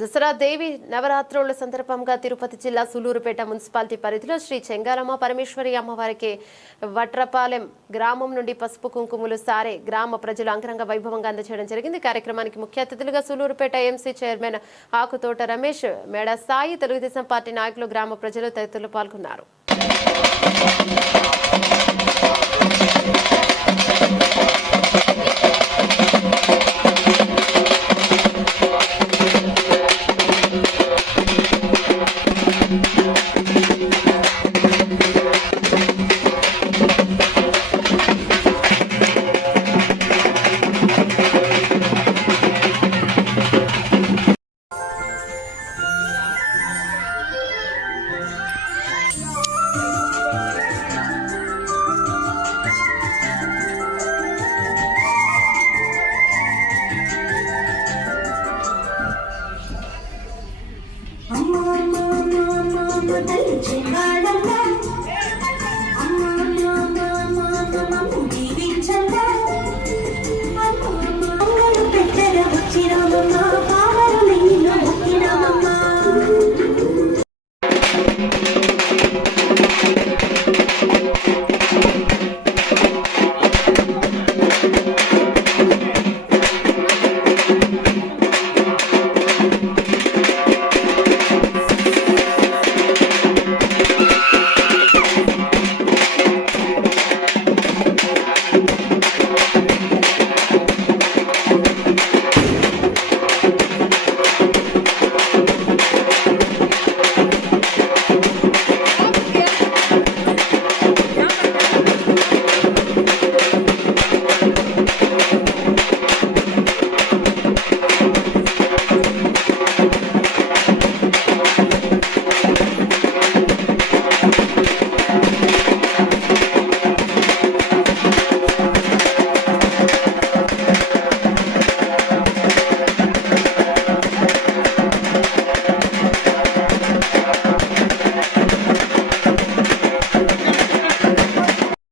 దసరా దేవి నవరాత్రుల సందర్భంగా తిరుపతి జిల్లా సూలూరుపేట మున్సిపాలిటీ పరిధిలో శ్రీ చెంగాలమ్మ పరమేశ్వరి అమ్మవారికి వట్రపాలెం గ్రామం నుండి పసుపు కుంకుమలు సారే గ్రామ ప్రజలు అంగరంగ వైభవంగా అందజేయడం జరిగింది. కార్యక్రమానికి ముఖ్య అతిథులుగా సూలూరుపేట ఎంసీ చైర్మన్ ఆకుతోట రమేష్, మేడ సాయి, తెలుగుదేశం పార్టీ నాయకులు, గ్రామ ప్రజలు తదితరులు పాల్గొన్నారు. Mama,